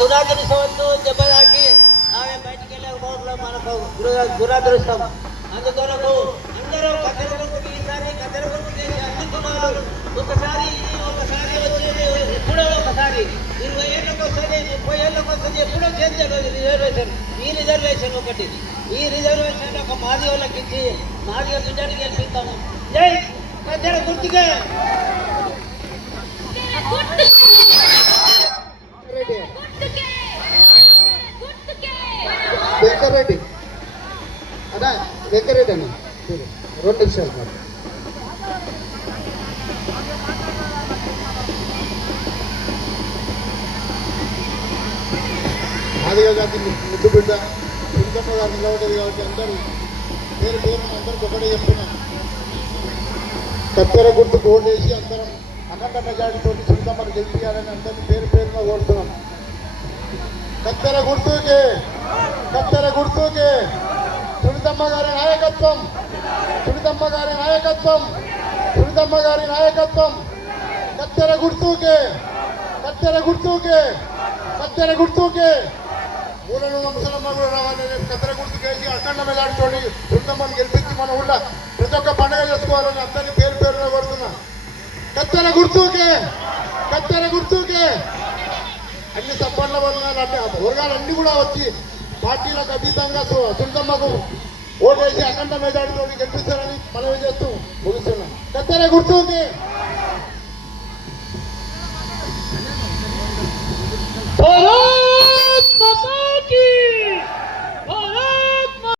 దురాదృష్టవద్దు దెబ్బతాకి ఆమె బయటికి వెళ్ళే రోడ్లో మనకు దురాదృష్టం. అందుకొరకు అందరూ కత్తెర గుర్తుకు ఈసారి కత్తెర గుర్తు చేసి అందుకున్నారు. ఒకసారి వచ్చేది ఎప్పుడో ఒకసారి 20 ఏళ్ళకి వస్తుంది, 30 ఏళ్ళకి వస్తుంది, ఎప్పుడో చేంజ్ రిజర్వేషన్. ఈ రిజర్వేషన్ ఒకటి, ఈ రిజర్వేషన్ ఒక మాది వాళ్ళకి ఇచ్చి మాదిగా బిడ్డని గెలిపిస్తాము. జై కత్తెర గుర్తుకే. వెంకరెడ్డి అన్నా, వెంకరెడ్డి అన్న 2 నిమిషాలు కాదు. మాదిగా గారి ముద్దు బిడ్డ దుర్గమ్మ గారు నిలబడ్డది కాబట్టి అందరూ పేరు అందరికి ఒకటే చెప్తున్నాం. కత్తెర గుర్తుకు ఓటు వేసి అందరం అఖండ మెజార్టీతో దుర్గమ్మను గెలిపించాలని అందరినీ పేరున కోరుతున్నాం. కత్తెర గుర్తుకే, కత్తెర గుర్తుకే, సునీతమ్మ గారి నాయకత్వం, సునీతమ్మ గారి నాయకత్వం, సునీతమ్మ గారి నాయకత్వం. కత్తెర గుర్తుకే, కత్తెర గుర్తుకే, కత్తెర గుర్తుకే. ఊళ్ళో ముసలమ్మ కూడా రావాలి. కత్తెర గుర్తుకేసి అఖండ మెజార్టీతో సునీతమ్మను గెలిపించి మన ఊళ్ళో ప్రతి ఒక్క పండుగ చేసుకోవాలని అందరినీ పేరున కోరుతున్నా. కత్తెర గుర్తుకే, కత్తెర గుర్తుకే. అన్ని సప్పండ్ల వర్గాలు వర్గాలన్నీ కూడా వచ్చి పార్టీలకు అతీతంగా సునీతమ్మకు ఓటేసి అఖండ మెజార్టీతో గెలిపిస్తారని మనవి చేస్తూ ముగిస్తున్నాం. కత్తెర గుర్తుకే.